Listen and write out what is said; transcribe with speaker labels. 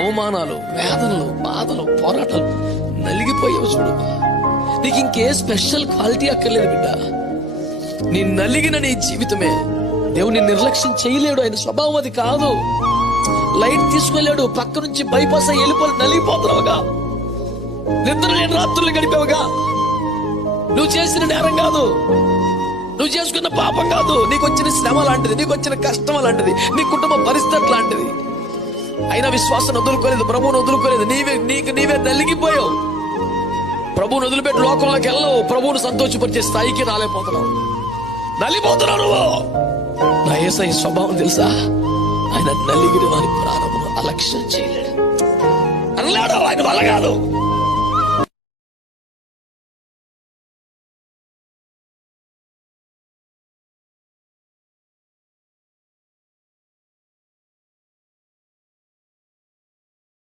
Speaker 1: అవమానాలు వేదనలు బాధలు పోరాటాలు నలిగిపోయావు చూడు నీకు ఇంకే స్పెషల్ క్వాలిటీ అక్కర్లేదు బిడ్డ నీ నలిగిన నీ జీవితమే దేవుని నిర్లక్ష్యం చేయలేడు ఆయన స్వభావం అది కాదు లైట్ తీసుకెళ్ళాడు పక్క నుంచి బైపాస్ అయ్యి వెళ్ళిపోయి నలిగిపోతున్నావుగా నిద్ర లేని రాత్రులు గడిపావుగా నువ్వు చేసిన నేరం కాదు నువ్వు చేసుకున్న పాపం కాదు నీకు వచ్చిన శ్రమ లాంటిది నీకు వచ్చిన కష్టం లాంటిది నీ కుటుంబ పరిస్థితి లాంటిది అయినా విశ్వాసం వదులుకోలేదు ప్రభువును వదులుకోలేదు నీవే నీకు నీవే నలిగిపోయావు ప్రభువును వదిలిపెట్టి లోకంలోకి వెళ్ళవు ప్రభువును సంతోషపరిచే స్థాయికి రాలేకపోతున్నావు నలిపోతున్నావు నువ్వు నా ఏసై స్వభావం తెలుసా ఆయన నలిగిన వారి ప్రారంభం అలక్ష్యం చేయలేడు అనలేడు ఆయన వల్ల కాదు